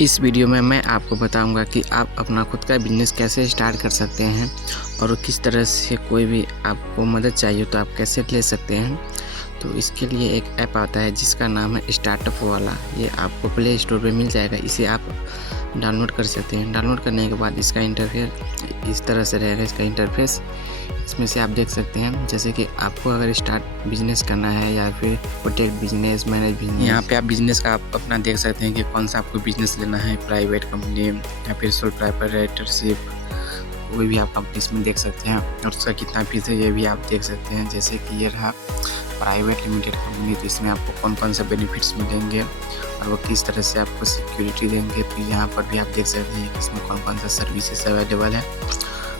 इस वीडियो में मैं आपको बताऊंगा कि आप अपना खुद का बिजनेस कैसे स्टार्ट कर सकते हैं और किस तरह से कोई भी आपको मदद चाहिए तो आप कैसे ले सकते हैं। तो इसके लिए एक ऐप आता है जिसका नाम है स्टार्टअप वाला। ये आपको प्ले स्टोर पे मिल जाएगा, इसे आप डाउनलोड कर सकते हैं। डाउनलोड करने के बाद इसका इंटरफेस इस तरह से रहेगा। इसका इंटरफेस इसमें से आप देख सकते हैं, जैसे कि आपको अगर स्टार्ट बिजनेस करना है या फिर प्रोटेक्ट बिजनेस, मैनेज बिजनेस, यहाँ पे आप बिजनेस का आप अपना देख सकते हैं कि कौन सा आपको बिजनेस लेना है, प्राइवेट कंपनी या फिर सोल प्रोप्राइटरशिप, कोई भी आप कंपनी इसमें देख सकते हैं और उसका कितना फीस है ये भी आप देख सकते हैं। जैसे कि ये रहा प्राइवेट लिमिटेड कंपनी, तो इसमें आपको कौन कौन सा बेनिफिट्स मिलेंगे और वो किस तरह से आपको सिक्योरिटी देंगे। फिर यहाँ पर भी आप देख सकते हैं कि इसमें कौन कौन सा सर्विसेज अवेलेबल है।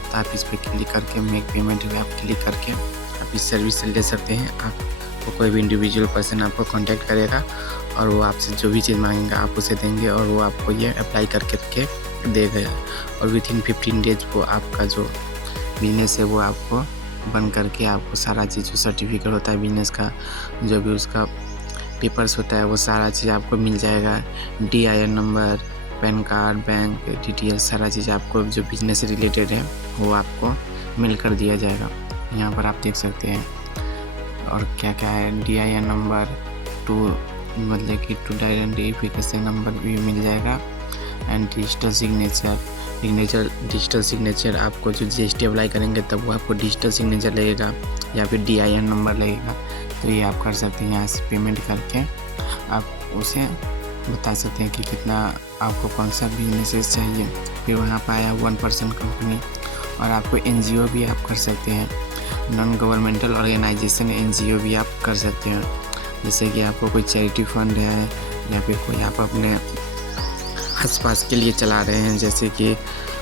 तो आप इस पर क्लिक करके मेक पेमेंट पे आप क्लिक करके आप इस सर्विस से ले सकते हैं। आपको कोई भी इंडिविजुअल पर्सन आपको कांटेक्ट करेगा और वो आपसे जो भी चीज़ मांगेगा आप उसे देंगे और वो आपको ये अप्लाई करके देगा और विथिन 15 डेज वो आपका जो बिजनेस है वो आपको बन करके आपको सारा चीज़ जो सर्टिफिकेट होता है बिजनेस का, जो भी उसका पेपर्स होता है वो सारा चीज़ आपको मिल जाएगा। DIN number, pan card, bank detail, सारा चीज़ आपको जो बिजनेस से रिलेटेड है वो आपको मेल कर दिया जाएगा। यहाँ पर आप देख सकते हैं और क्या क्या है। DIN नंबर मतलब कि टू आइडेंटिफिकेशन नंबर भी मिल जाएगा एंड डिजिटल सिग्नेचर आपको जो GST अप्लाई करेंगे तब वो आपको डिजिटल सिग्नेचर लगेगा या फिर DIN नंबर लगेगा। तो ये आप कर सकते हैं। यहाँ से पेमेंट करके आप उसे बता सकते हैं कि कितना आपको कौन सा बिजनेस चाहिए। फिर वहाँ पर आया 1% कंपनी और आपको NGO भी आप कर सकते हैं, नॉन गवर्नमेंटल ऑर्गेनाइजेशन NGO भी आप कर सकते हैं। जैसे कि आपको कोई चैरिटी फंड है या फिर कोई आप अपने आसपास के लिए चला रहे हैं, जैसे कि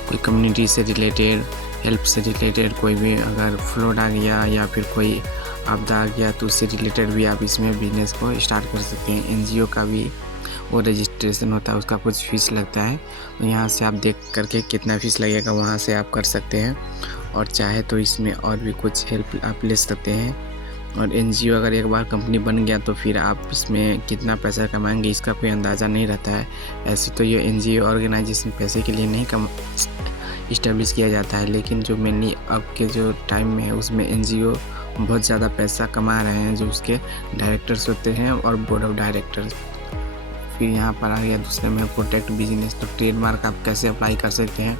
कोई कम्युनिटी से रिलेटेड, हेल्प से रिलेटेड, कोई भी अगर फ्लड आ गया या फिर कोई आपदा आ गया तो उससे रिलेटेड भी आप इसमें बिजनेस को स्टार्ट कर सकते हैं। NGO का भी वो रजिस्ट्रेशन होता है, उसका कुछ फ़ीस लगता है। तो यहाँ से आप देख करके कितना फ़ीस लगेगा वहाँ से आप कर सकते हैं और चाहे तो इसमें और भी कुछ हेल्प आप ले सकते हैं। और NGO अगर एक बार कंपनी बन गया तो फिर आप इसमें कितना पैसा कमाएंगे इसका कोई अंदाज़ा नहीं रहता है। ऐसे तो ये NGO ऑर्गेनाइजेशन पैसे के लिए नहीं इस्टेब्लिश किया जाता है, लेकिन जो मेनली अब के जो टाइम में है उसमें NGO बहुत ज़्यादा पैसा कमा रहे हैं, जो उसके डायरेक्टर्स होते हैं और बोर्ड ऑफ डायरेक्टर्स। फिर यहाँ पर आ गया दूसरे में प्रोटेक्ट बिजनेस। तो ट्रेडमार्क आप कैसे अप्लाई कर सकते हैं।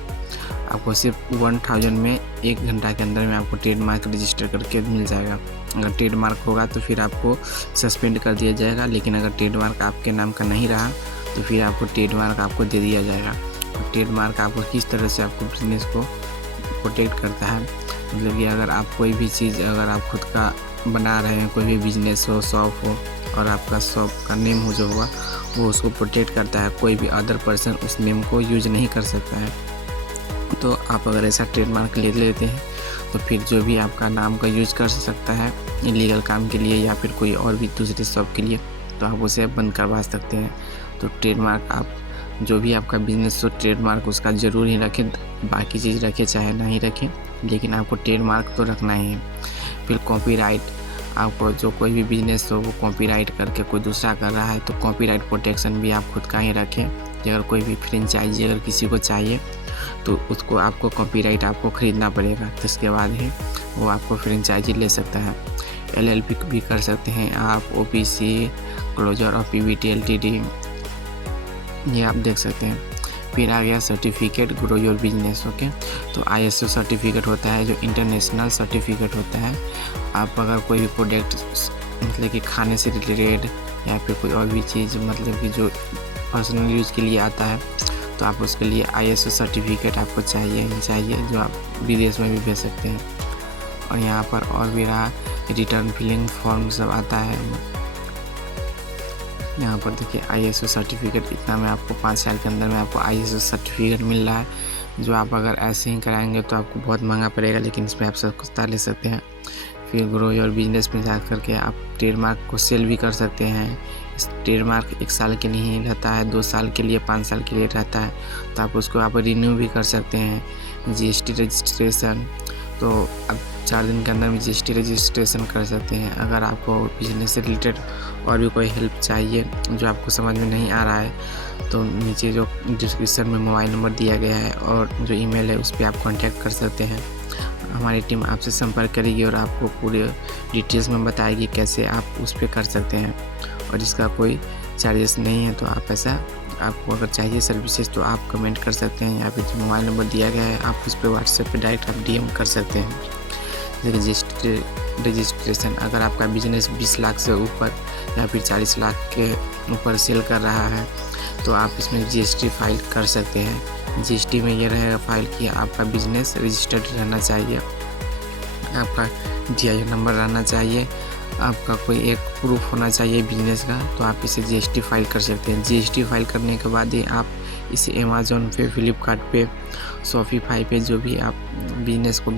आपको सिर्फ 1000 में 1 घंटा के अंदर में आपको ट्रेडमार्क रजिस्टर करके मिल जाएगा। अगर ट्रेडमार्क होगा तो फिर आपको सस्पेंड कर दिया जाएगा, लेकिन अगर ट्रेडमार्क आपके नाम का नहीं रहा तो फिर आपको ट्रेडमार्क आपको दे दिया जाएगा। तो ट्रेडमार्क आपको किस तरह से आपको बिजनेस को प्रोटेक्ट करता है, मतलब कि अगर आप कोई भी चीज़ अगर आप खुद का बना रहे हैं, कोई भी बिजनेस हो, शॉप हो और आपका शॉप का नेम हो जो होगा वो उसको प्रोटेक्ट करता है। कोई भी अदर पर्सन उस नेम को यूज नहीं कर सकता है। तो आप अगर ऐसा ट्रेडमार्क ले लेते हैं तो फिर जो भी आपका नाम का यूज कर सकता है इलीगल काम के लिए या फिर कोई और भी दूसरे शॉप के लिए, तो आप उसे बंद करवा सकते हैं। तो ट्रेडमार्क आप जो भी आपका बिजनेस हो ट्रेडमार्क उसका ज़रूर ही रखें, बाकी चीज़ रखें चाहे नहीं रखें, लेकिन आपको ट्रेडमार्क तो रखना ही है। फिर कॉपीराइट, आपको जो कोई भी बिजनेस हो वो कॉपीराइट करके कोई दूसरा कर रहा है तो कॉपीराइट प्रोटेक्शन भी आप खुद का ही रखें। अगर कोई भी फ्रेंचाइजी अगर किसी को चाहिए तो उसको आपको कॉपीराइट आपको ख़रीदना पड़ेगा, तो इसके बाद ही वो आपको फ्रेंचाइजी ले सकता है। LLP भी कर सकते हैं आप, OPC, क्लोजर और PVT LTD, ये आप देख सकते हैं। फिर आ गया certificate grow your business. Okay, तो ISO सर्टिफिकेट होता है जो इंटरनेशनल सर्टिफिकेट होता है। आप अगर कोई भी प्रोडक्ट मतलब कि खाने से रिलेटेड या फिर कोई और भी चीज़ मतलब कि जो पर्सनल यूज़ के लिए आता है तो आप उसके लिए ISO सर्टिफिकेट आपको चाहिए जो आप विदेश में भी भेज सकते हैं। और यहाँ पर और भी रहा रिटर्न फिलिंग फॉर्म सब आता है। यहाँ पर देखिए ISO सर्टिफिकेट इतना में आपको 5 साल के अंदर में आपको ISO सर्टिफिकेट मिल रहा है, जो आप अगर ऐसे ही कराएंगे तो आपको बहुत महंगा पड़ेगा, लेकिन इसमें आप सस्ता ले सकते हैं। फिर ग्रो योर बिजनेस में जा करके आप ट्रेडमार्क को सेल भी कर सकते हैं। इस ट्रेडमार्क 1 साल के लिए ही रहता है, 2 साल के लिए, 5 साल के लिए रहता है, तो आप उसको आप रिन्यू भी कर सकते हैं। GST रजिस्ट्रेशन, तो आप 4 दिन के अंदर में GST रजिस्ट्रेशन कर सकते हैं। अगर आपको बिजनेस से रिलेटेड और भी कोई हेल्प चाहिए जो आपको समझ में नहीं आ रहा है तो नीचे जो डिस्क्रिप्शन में मोबाइल नंबर दिया गया है और जो ईमेल है उस पर आप कांटेक्ट कर सकते हैं। हमारी टीम आपसे संपर्क करेगी और आपको पूरे डिटेल्स में बताएगी कैसे आप उस पर कर सकते हैं और इसका कोई चार्जेस नहीं है। तो आप ऐसा आपको अगर चाहिए सर्विसेज तो आप कमेंट कर सकते हैं। यहाँ पे जो मोबाइल नंबर दिया गया है आप उस पर व्हाट्सएप पे डायरेक्ट आप DM कर सकते हैं। रजिस्ट्रेशन अगर आपका बिजनेस 20 लाख से ऊपर या फिर 40 लाख के ऊपर सेल कर रहा है तो आप इसमें GST फाइल कर सकते हैं। GST में ये रहेगा फाइल कि आपका बिजनेस रजिस्टर्ड रहना चाहिए, आपका DIN नंबर रहना चाहिए, आपका कोई एक प्रूफ होना चाहिए बिजनेस का, तो आप इसे GST फाइल कर सकते हैं। GST फाइल करने के बाद ही आप इसे अमेज़न पे, फ्लिपकार्ट पे, शॉपिफाई पे जो भी आप बिजनेस को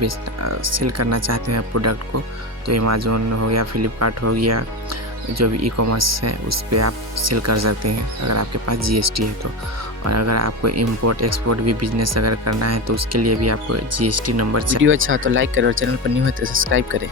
सेल करना चाहते हैं प्रोडक्ट को, तो अमेज़न हो गया, फ्लिपकार्ट हो गया, जो भी ई-कॉमर्स है उस पर आप सेल कर सकते हैं अगर आपके पास GST है तो। और अगर आपको इंपोर्ट एक्सपोर्ट भी बिजनेस अगर करना है तो उसके लिए भी आपको GST नंबर चाहिए। वीडियो अच्छा हो तो लाइक करें और चैनल पर न्यू है तो सब्सक्राइब करें।